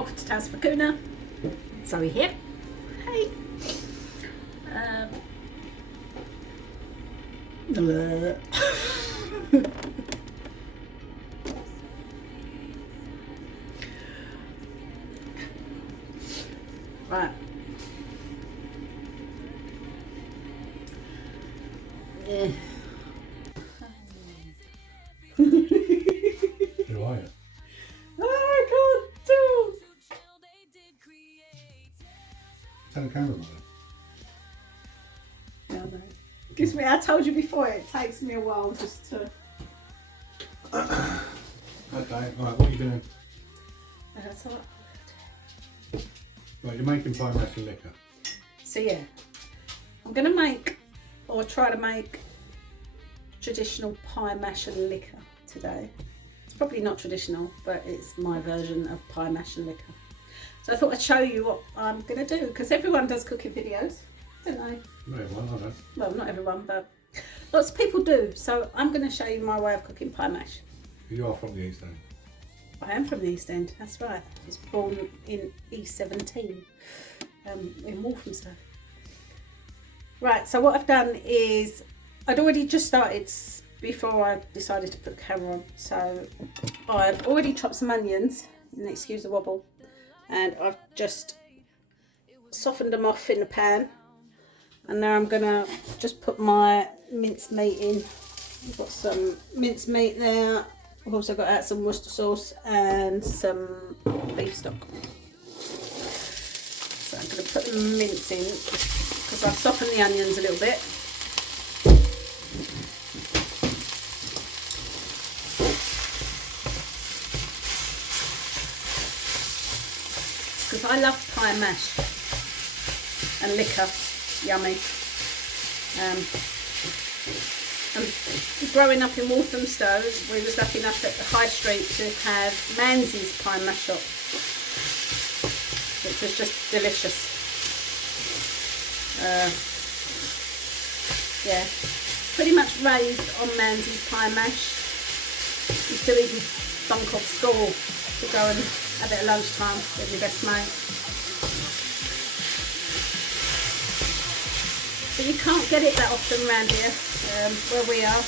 welcome to Tales for Kuna. Zoe here. Hey. Right. Yeah. Who are you? Oh God, dude. Turn the camera on. Yeah, I know. Gives me. I told you before. It takes me a while just to. Okay, alright, what are you doing? That's all right. Right, you're making piemashliquor. So yeah, I'm gonna make or try to make traditional piemashliquor today. It's probably not traditional, but it's my version of piemashliquor. So I thought I'd show you what I'm gonna do because everyone does cooking videos, don't they? No, well, I know. Well, not everyone, but lots of people do. So I'm gonna show you my way of cooking pie mash. You are from the East End. I am from the East End, that's right. I was born in E17 in Walthamstow. Right, so what I've done is I'd already just started before I decided to put the camera on. So I've already chopped some onions, and excuse the wobble, and I've just softened them off in the pan. And now I'm gonna just put my minced meat in. I've got some minced meat there. I've also got out some Worcester sauce and some beef stock. So I'm going to put the mince in because I've softened the onions a little bit. Because I love pie mash and liquor, yummy. And growing up in Walthamstow, we was lucky enough at the high street to have Manze's pie mash shop, which was just delicious. Yeah, pretty much raised on Manze's pie mash. Used to even bunk off school to go and have it at lunchtime with my best mate. But you can't get it that often around here, where we are.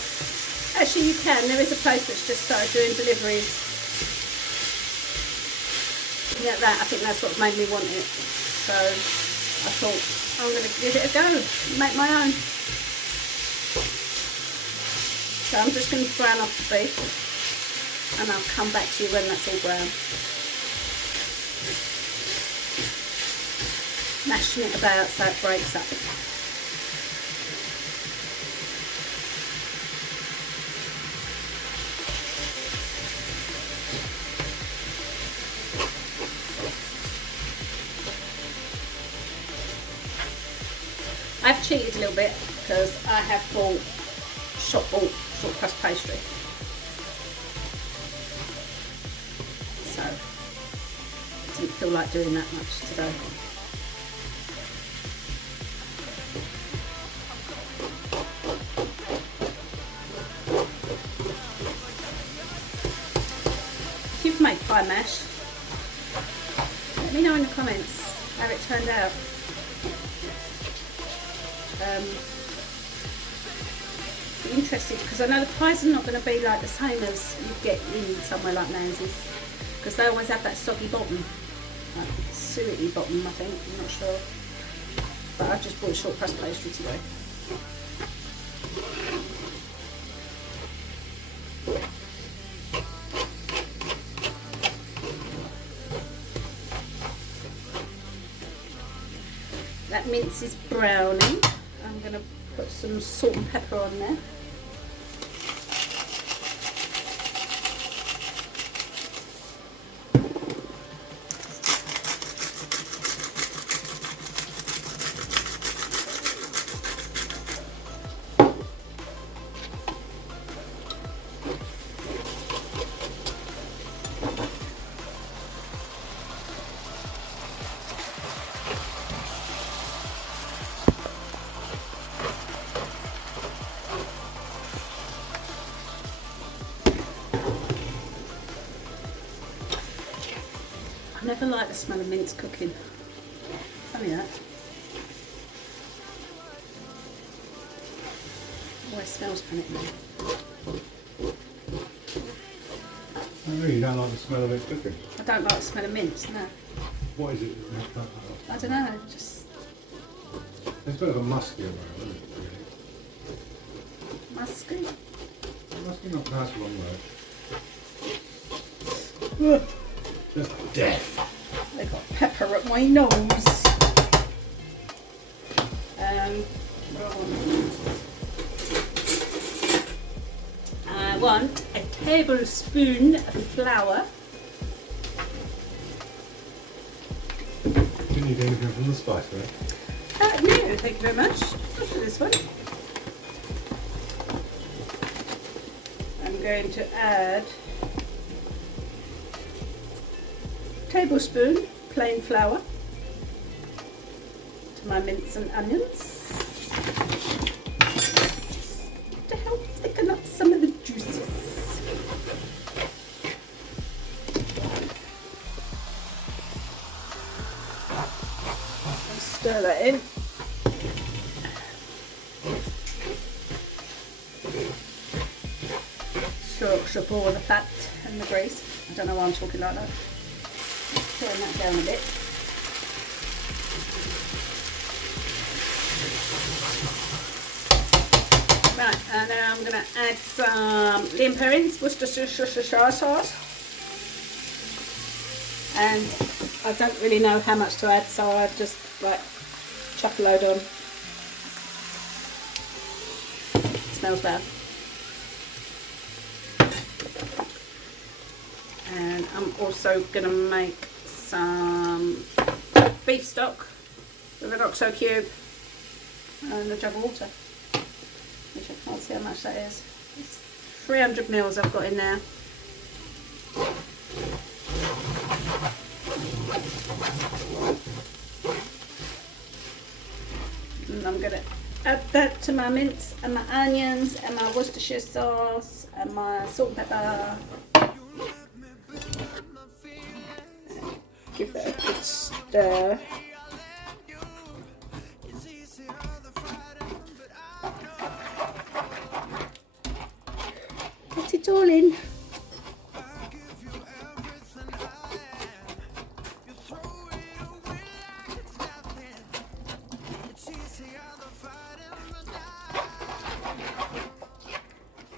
Actually you can, there is a place that's just started doing deliveries. Yeah, that, I think that's what made me want it. So I thought, I'm going to give it a go, make my own. So I'm just going to brown off the beef and I'll come back to you when that's all brown. Mashing it about so it breaks up. I've cheated a little bit because I have bought short crust pastry. So I didn't feel like doing that much today. If you've made pie mash, let me know in the comments how it turned out. Be interested because I know the pies are not going to be like the same as you get in somewhere like Manze's because they always have that soggy bottom, like suety bottom I think, I'm not sure, but I've just bought short crust pastry today. That mince is browning. I'm going to put some salt and pepper on there. never like the smell of mince cooking. Funny that. Always smells funny. Oh, really? You don't like the smell of it cooking? I don't like the smell of mince, no. What is it? That you don't like? I don't know, just It's a bit of a musky aroma, isn't it? Really? musky. Musky, not that's the wrong word. Just death. I got pepper at my nose. I want a tablespoon of flour. Didn't need anything from the spice, right? No, thank you very much. Just for this one. I'm going to add a tablespoon plain flour to my mince and onions to help thicken up some of the juices. I'll stir that in. Stir up all the fat and the grease. I don't know why I'm talking like that. Turn that down a bit. Right, and then I'm going to add some Liam Perrins Worcestershire sauce. And I don't really know how much to add, so I just like chuck a load on. Smells bad. And I'm also going to make some beef stock with an OXO cube and a jug of water, which I can't see how much that is. It's 300 mils I've got in there. And I'm going to add that to my mince and my onions and my Worcestershire sauce and my salt and pepper. Give that a good stir. Put it all in.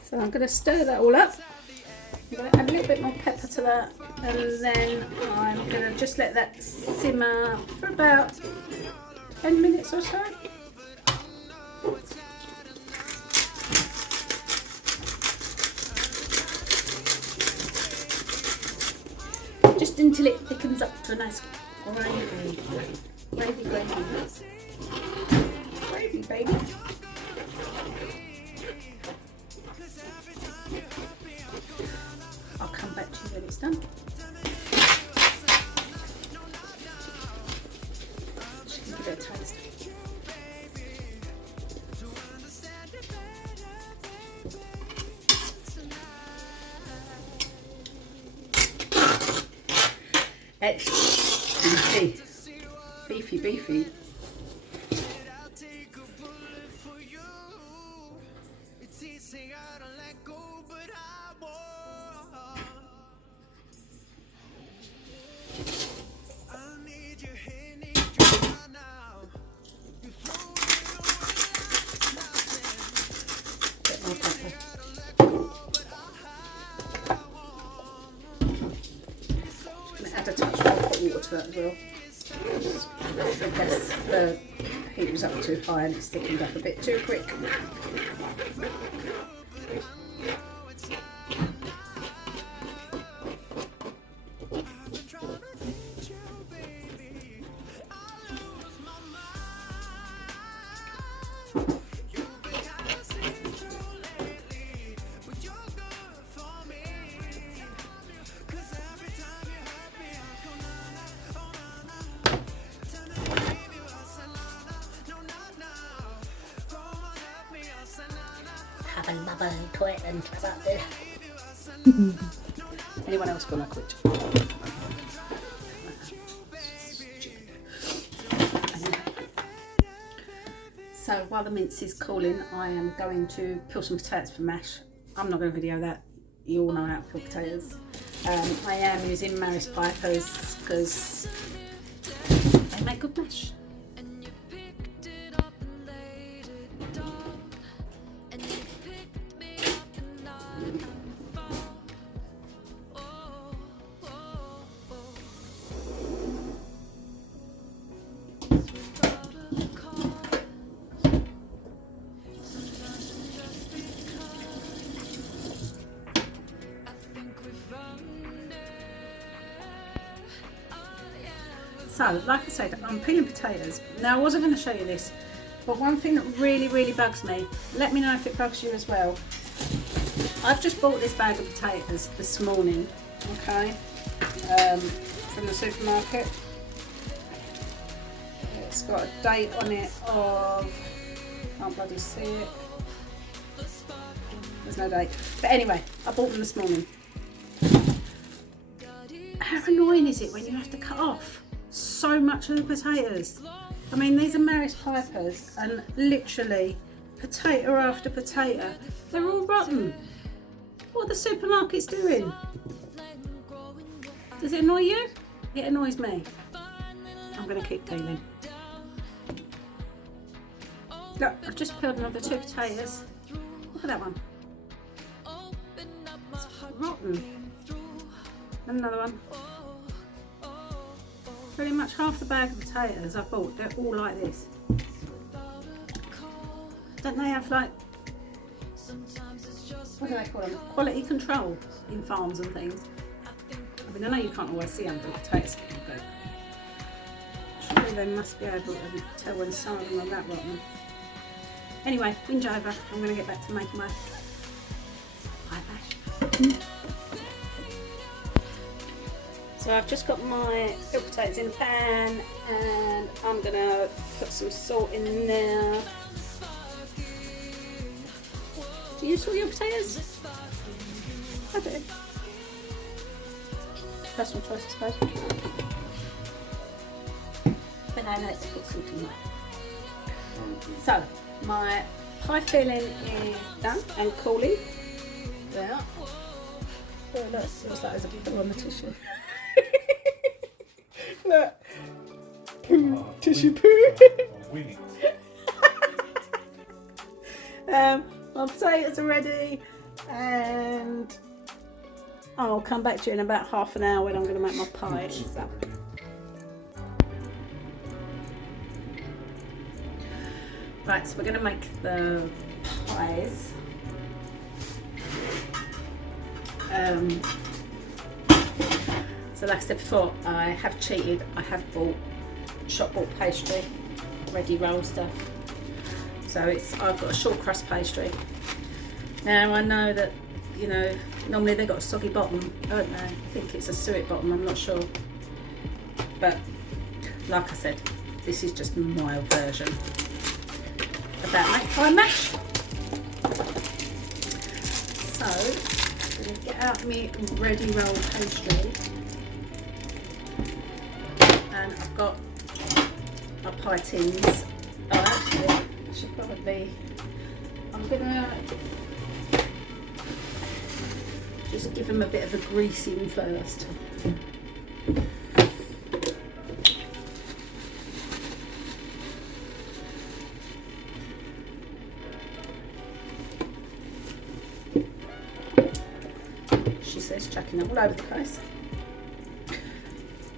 So I'm going to stir that all up. I'm going to add a little bit more pepper to that, and then I'm going to just let that simmer for about 10 minutes or so. Just until it thickens up to a nice gravy. Gravy, baby. I'll come back to you when it's done. Just give it a taste. It's beefy. Beefy. Add a touch more hot water to that as well. I guess the heat was up too high and it's thickened up a bit too quick. Have another to it and try that there. Anyone else gonna quit? So while the mince is cooling, I am going to peel some potatoes for mash. I'm not going to video that. You all know how to peel potatoes. I am using Maris Pipers because they make good mash. So, like I said, I'm peeling potatoes. Now, I wasn't going to show you this, but one thing that really bugs me, let me know if it bugs you as well. I've just bought this bag of potatoes this morning, okay, from the supermarket. It's got a date on it of, can't bloody see it, there's no date. But anyway, I bought them this morning. How annoying is it when you have to cut off so much of the potatoes? I mean, these are Maris Pipers, and literally potato after potato, they're all rotten. What are the supermarkets doing? Does it annoy you? It annoys me. I'm going to keep peeling. Look, I've just peeled another 2 potatoes. Look at that one. It's rotten. And another one. Pretty much half the bag of potatoes I've bought, they're all like this. Don't they have, like, what do they call them? Quality control in farms and things. I mean, I know you can't always see under the potato skin, but surely they must be able to tell when some of them are that rotten. Anyway, binge over. I'm going to get back to making my pie mash. So I've just got my peeled potatoes in the pan, and I'm going to put some salt in there. Do you salt your potatoes? I do. Personal choice, I suppose. But I like to put salt in mine. So, my pie filling is done and cooling. There. Oh, look, it looks like there's a poo on the tissue. Look. Poo. Tissue poo. My potatoes are ready, and I'll come back to you in about half an hour when I'm going to make my pie. So. Right, so we're going to make the pies. So like I said before, I have cheated. I have bought shop-bought pastry, ready roll stuff. So I've got a short crust pastry. Now I know that, you know, normally they've got a soggy bottom, don't they? I think it's a suet bottom, I'm not sure. But like I said, this is just my version of that make pie mash. So I'm going to get out my ready roll pastry, and I've got my pie tins. Oh, actually, I should probably, I'm going to just give them a bit of a greasing first. She says chucking them all over the place.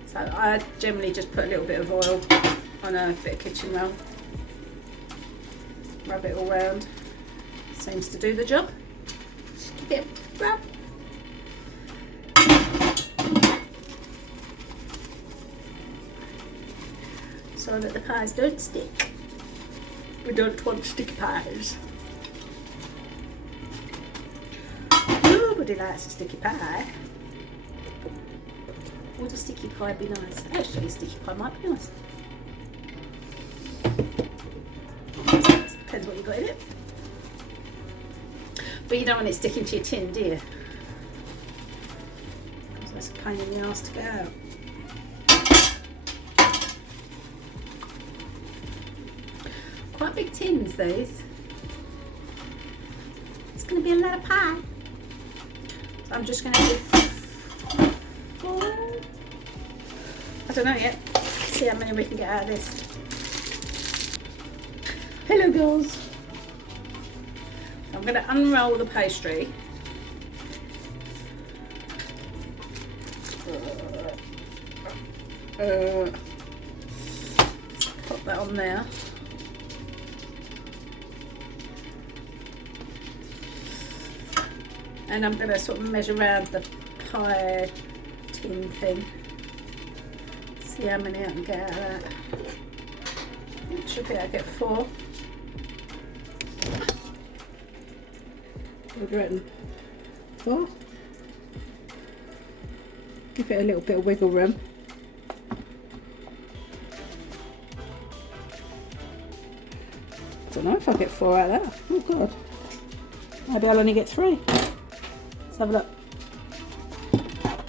So I generally just put a little bit of oil on a bit of kitchen roll. Rub it all round. Seems to do the job. Just give it a rub. So that the pies don't stick. We don't want sticky pies. Nobody likes a sticky pie. Would a sticky pie be nice? Actually, a sticky pie might be nice. Depends what you've got in it. But you don't want it sticking to your tin, do you? Because that's a pain in the arse to get out. Quite big tins, these. It's going to be a lot of pie. So I'm just going to do 4. I don't know yet. See how many we can get out of this. Hello, girls. I'm going to unroll the pastry. Put that on there. And I'm going to sort of measure around the pie tin thing. See how many I can get out of that. Should be able to get 4. What do you reckon? 4? Give it a little bit of wiggle room. I don't know if I'll get 4 out of that. Oh god. Maybe I'll only get 3. Let's have a look.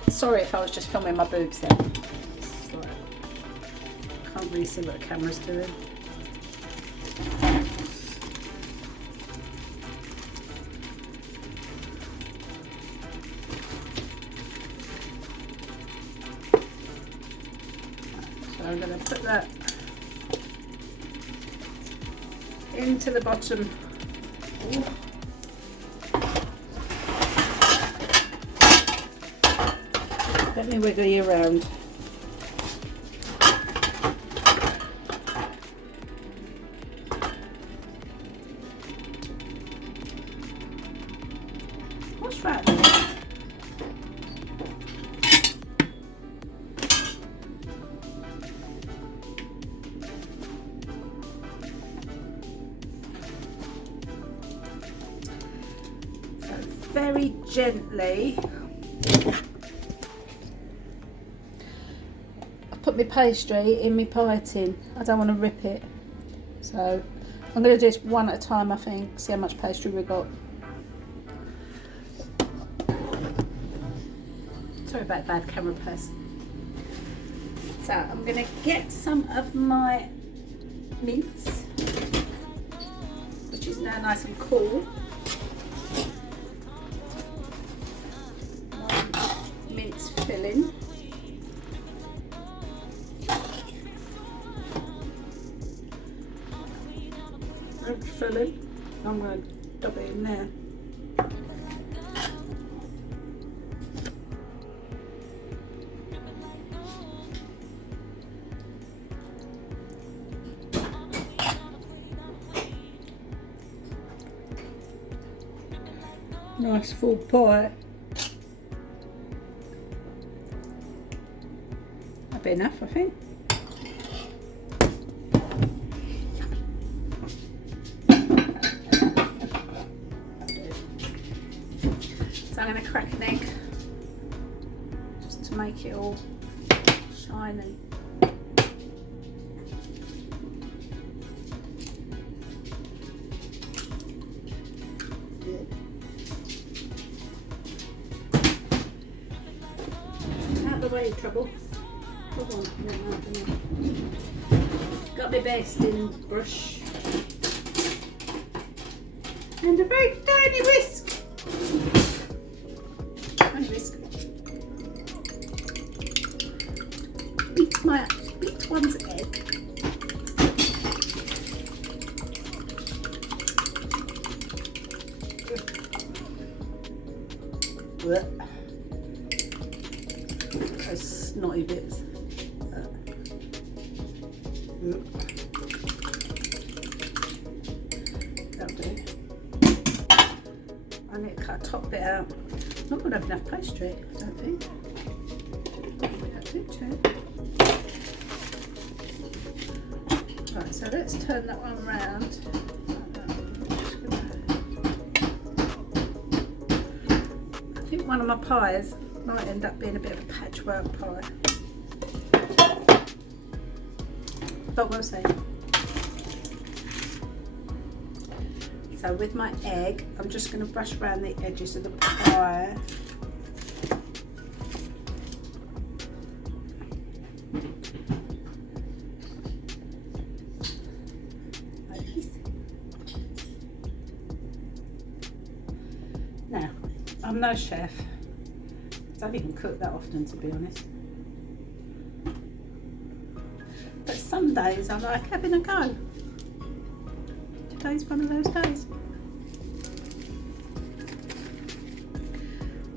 Sorry if I was just filming my boobs then. Sorry. Can't really see what the camera's doing. So I'm going to put that into the bottom. Ooh. Let me wiggle you around. What's that? So very gently. Put my pastry in my pie tin. I don't want to rip it, so I'm going to do this one at a time. I think. See how much pastry we got. Sorry about bad camera person. So I'm going to get some of my mince, which is now nice and cool. Mince filling. Filling. I'm going to dub it in there. Nice full pie. That'd be enough, I think. So I'm going to crack an egg just to make it all shiny. Out of the way, trouble. Come on, got my basting brush and a very tiny whisk. Beat one's egg. Those snotty bits. That'll do. I need to cut a top bit out. Not going to have enough pastry, I don't think. That's it too. Right, so let's turn that one around. I think one of my pies might end up being a bit of a patchwork pie. But we'll see. So with my egg, I'm just going to brush around the edges of the pie. Like this. Now, I'm no chef. I don't even cook that often, to be honest. But some days I like having a go. Today's one of those days.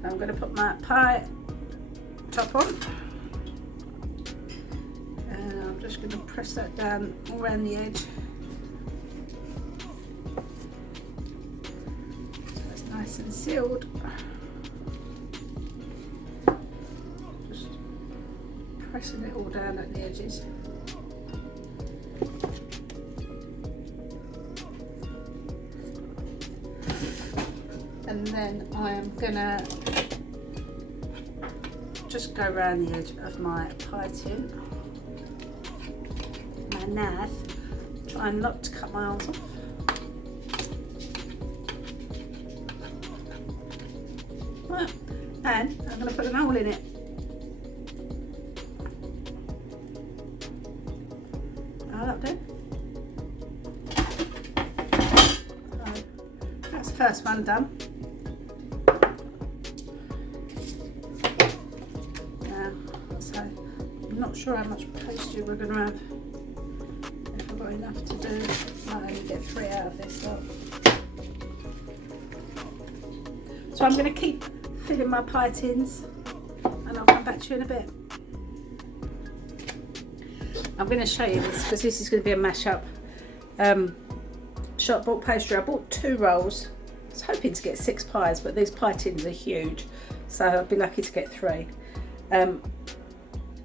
I'm going to put my pie top on. And I'm just going to press that down all around the edge. So it's nice and sealed. Just pressing it all down at the edges. And then I am gonna just go around the edge of my pie tin, my knife, try not to cut my arms off. Right. And I'm gonna put an hole in it. That'll do. So that's the first one done. Not sure how much pastry we're going to have. If I've got enough to do, I might only get 3 out of this lot. So I'm going to keep filling my pie tins and I'll come back to you in a bit. I'm going to show you this because this is going to be a mash-up. Shop bought pastry. I bought 2 rolls. I was hoping to get 6 pies, but these pie tins are huge, so I'll be lucky to get 3.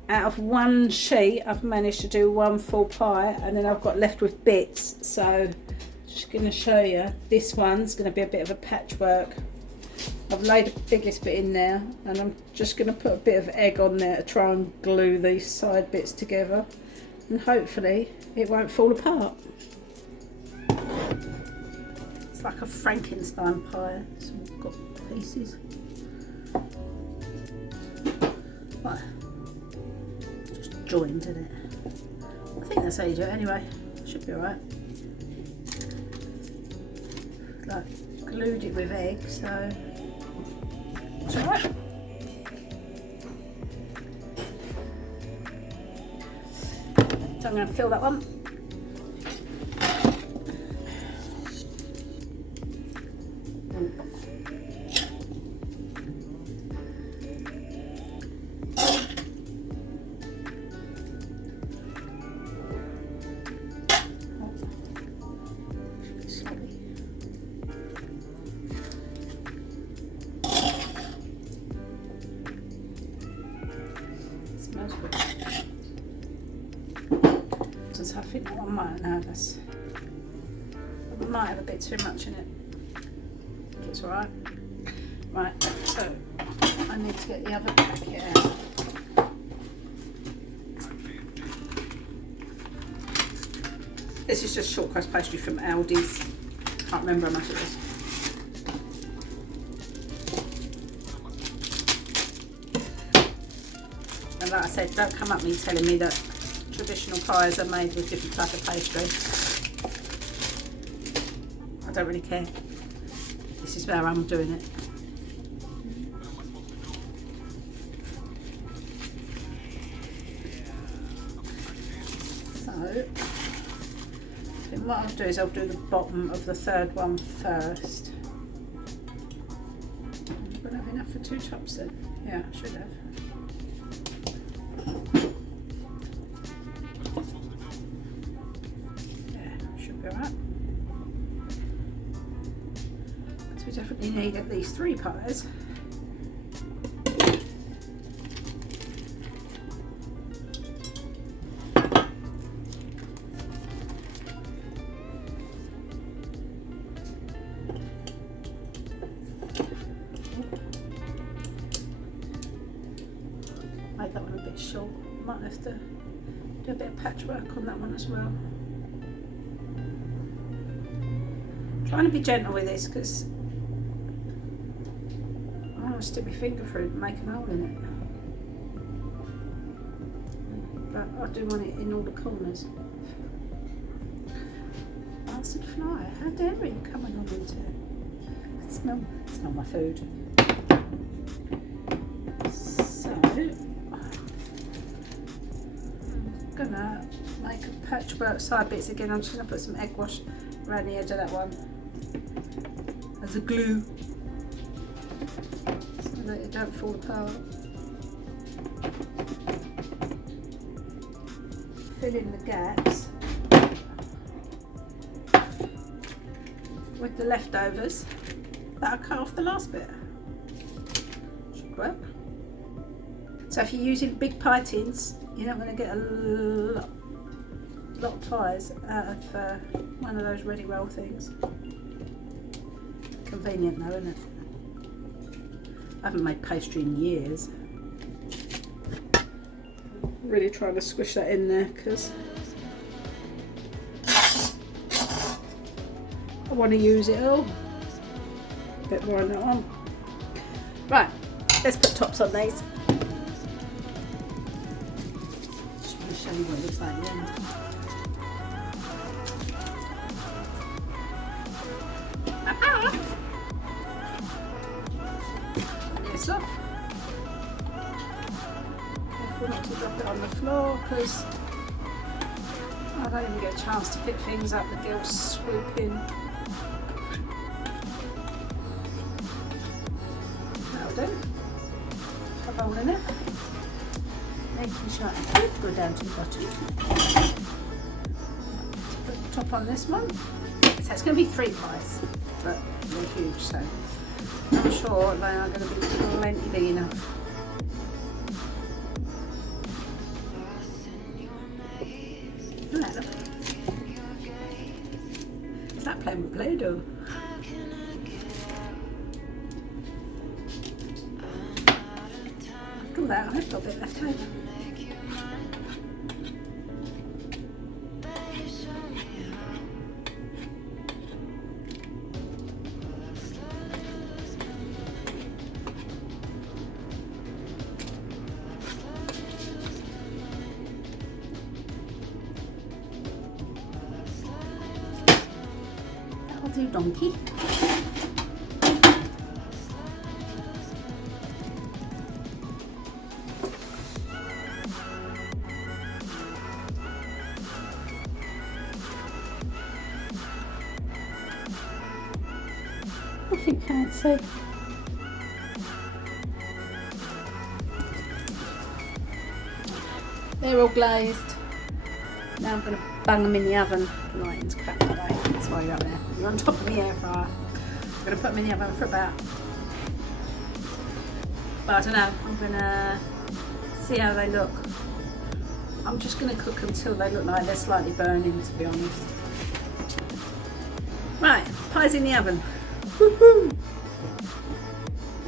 Out of 1 sheet I've managed to do 1 full pie, and then I've got left with bits, so just going to show you. This one's going to be a bit of a patchwork. I've laid the biggest bit in there and I'm just going to put a bit of egg on there to try and glue these side bits together, and hopefully it won't fall apart. It's like a Frankenstein pie, so we've got pieces. Right. Joined in it. I think that's how you do it anyway. Should be alright. Like glued it with egg, so it's alright. So I'm going to fill that one. I think I might know this. I might have a bit too much in it. It's alright. Right, so I need to get the other packet out. This is just short crust pastry from Aldi's. Can't remember how much it is. And like I said, don't come at me telling me that traditional pies are made with different type of pastry. I don't really care. This is how I'm doing it. So, then what I'll do is I'll do the bottom of the 3rd one first. I'm going to have enough for 2 tops then. Yeah, I should have. We definitely need at least 3 pies. Made that one a bit short. Might have to do a bit of patchwork on that one as well. Trying to be gentle with this because I want to stick my finger through and make a hole in it. But I do want it in all the corners. Bastard fly, how dare you come along into it? Smell my food. So I'm gonna make a patchwork side bits again. I'm just gonna put some egg wash around the edge of that one as a glue so that it don't fall apart. Fill in the gaps with the leftovers that I cut off the last bit. Should work. So if you're using big pie tins, you're not going to get a lot of pies out of one of those ready roll things. Convenient though, isn't it? I haven't made pastry in years. Really trying to squish that in there because I want to use it all. A bit more on that one. Right, let's put tops on these. Just want to show you what it looks like at the end. This off. Careful not to drop it on the floor because I don't even get a chance to pick things up. The girls swoop in. That'll do. Have a hole in it. Making sure it could go down to the bottom. Put the top on this one. So it's going to be 3 pies, but they're huge, so I'm sure they are going to be plenty big enough. Is that playing with Play-Doh? After all that, I've got a bit left over. Do donkey. Nothing fancy. They're all glazed. Now I'm going to bang them in the oven. Lighting's crap today. That's why you're up there. You're on top of the air fryer. I'm going to put them in the oven for about, well, I don't know. I'm going to see how they look. I'm just going to cook until they look like they're slightly burning, to be honest. Right, pies in the oven. Woohoo!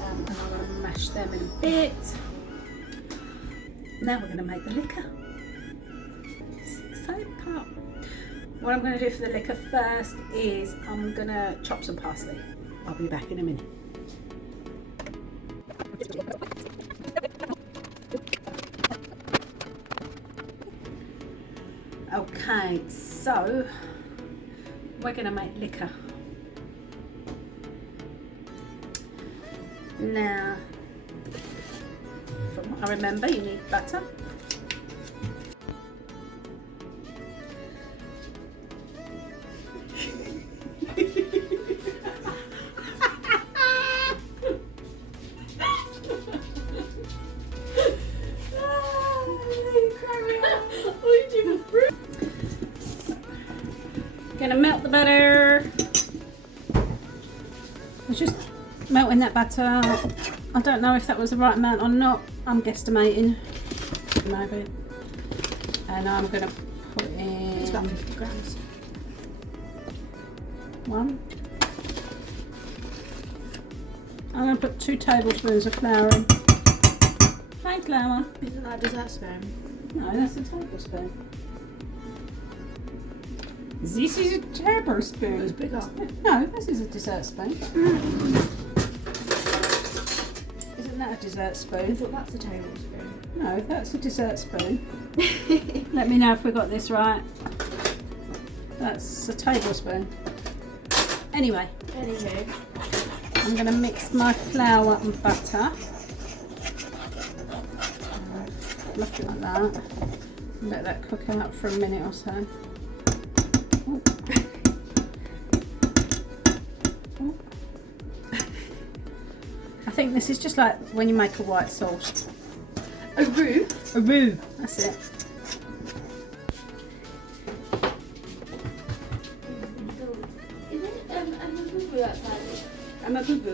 And I'm going to mash them in a bit. Now we're going to make the liquor. Part. What I'm going to do for the liquor first is I'm going to chop some parsley. I'll be back in a minute. Okay, so we're going to make liquor. Now, from what I remember, you need butter. Gonna melt the butter. I was just melting that butter. I don't know if that was the right amount or not. I'm guesstimating. Maybe. And I'm gonna put in. It's about 50 grams. 1. I'm gonna put 2 tablespoons of flour in. Plain flour. Isn't that a dessert spoon? No, that's a tablespoon. This is a tablespoon. It's bigger. No, this is a dessert spoon. Isn't that a dessert I spoon? thought that's a tablespoon. No, that's a dessert spoon. Let me know if we got this right. That's a tablespoon. Anyway, Anywho. I'm going to mix my flour and butter. Nothing like that. Let that cook out for a minute or so. Ooh. Ooh. I think this is just like when you make a white sauce. A roux? A roux, that's it. Is it a roux outside? I'm a boo-boo.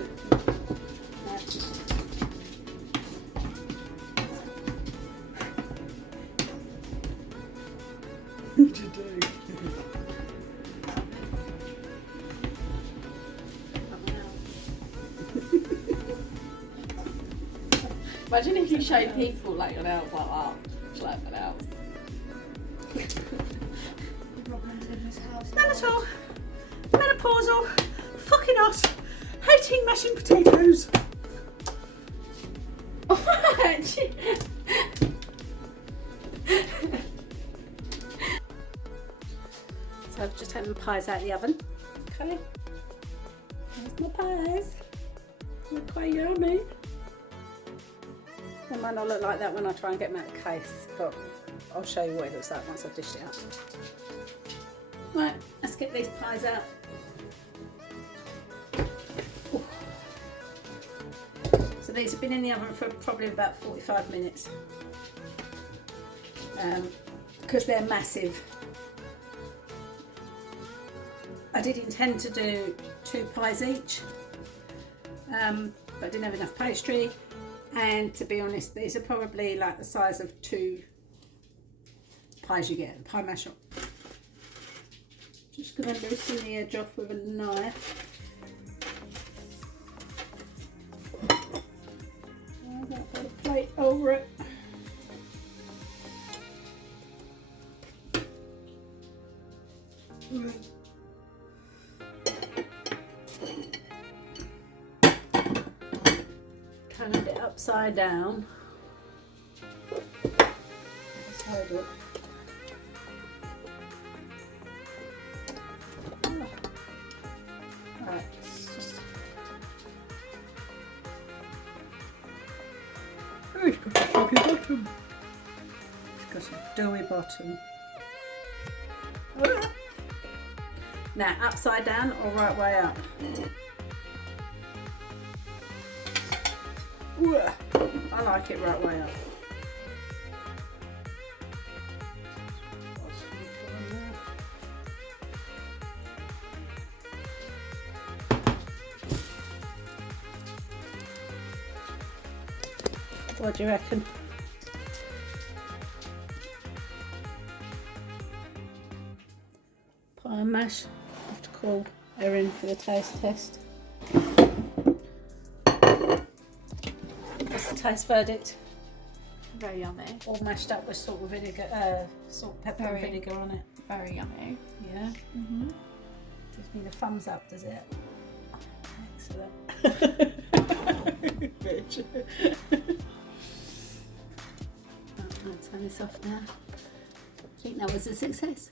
What you do? Imagine if you showed people like your nails like that. Just like my nails. None at all. Menopausal. Fucking hot. Hating mashing potatoes. So I've just had my pies out of the oven. Okay. There's my pies. They're quite yummy. They might not look like that when I try and get them out of the case, but I'll show you what it looks like once I've dished it out. Right, let's get these pies out. Ooh. So these have been in the oven for probably about 45 minutes. Because they're massive. I did intend to do 2 pies each, but I didn't have enough pastry, and to be honest, these are probably like the size of 2 pies you get at the pie mash shop. Just going to loosen the edge off with a knife. I've got a plate over it. Turned it upside down. That's how I do it. Right, just... Oh, it's got a soggy bottom. It's got a doughy bottom. Now, upside down or right way up? I like it right way up. What do you reckon? Pie and mash. I have to call Erin for the taste test. What's the taste verdict? Very yummy. All mashed up with salt and vinegar, salt, pepper and vinegar on it. Very yummy. Yeah. Mm-hmm. Gives me the thumbs up, does it? Excellent. Bitch. I'll turn this off now. I think that was a success.